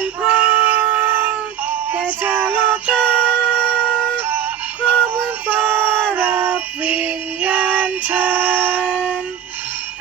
เป็นพ่อแก่ชาโลกาขอบุญฟ้ารับวิญญาณฉัน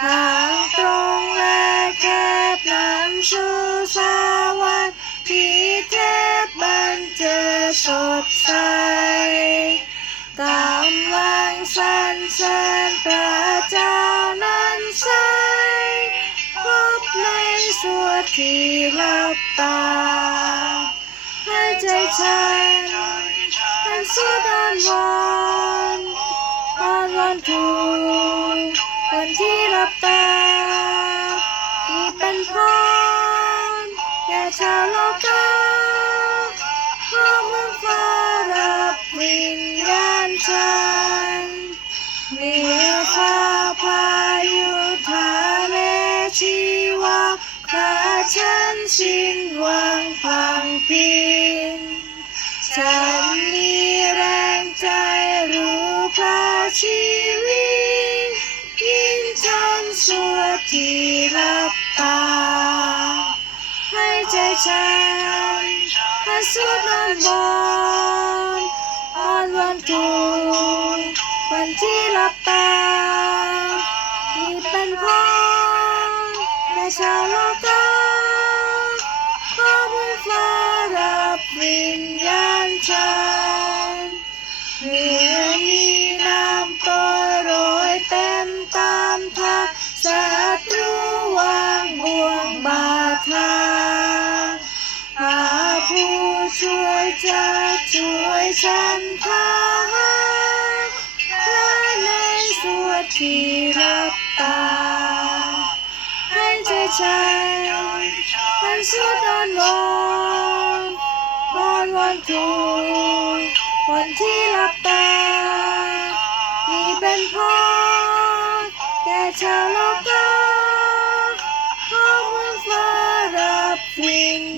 ทางตรงและแคบนำสู่สวรรค์ที่เทพบันเจิดสดใสกำลังสรรเสริญพระเจ้านั้นใสพบในสวด ที่หลับตาให้ใจฉันเป็นสวดอ้อนวอนอ้อนวอนทูลวันที่หลับตาที่เป็นพรแก่ชาวโลกาขอมึงฟ้ารับวิญญาณฉันมื่ สิ้นหวังพังพินฉันมีแรงใจรู้พระชีวิตยิ่งจนสวดที่หลับตา ให้ใจฉันให้สวดนอนบอนอ้อนวอนทูลวันที่หลับตามีเป็นพรแม่ชาวโลกา ฟ้ารับวิญญาณฉันเมื่อมีน้ำโปรยโรยเต็มตามทางศัตรูวางบ่วงบาทาหาผู้ช่วยจะช่วยฉันทางและในสวดที่ ใจเป็นสุดอ่อนวอนวอนวอนทูลวันที่หลับตานี่เป็นพ่อแก่ชาวโลกา Come and fly up wing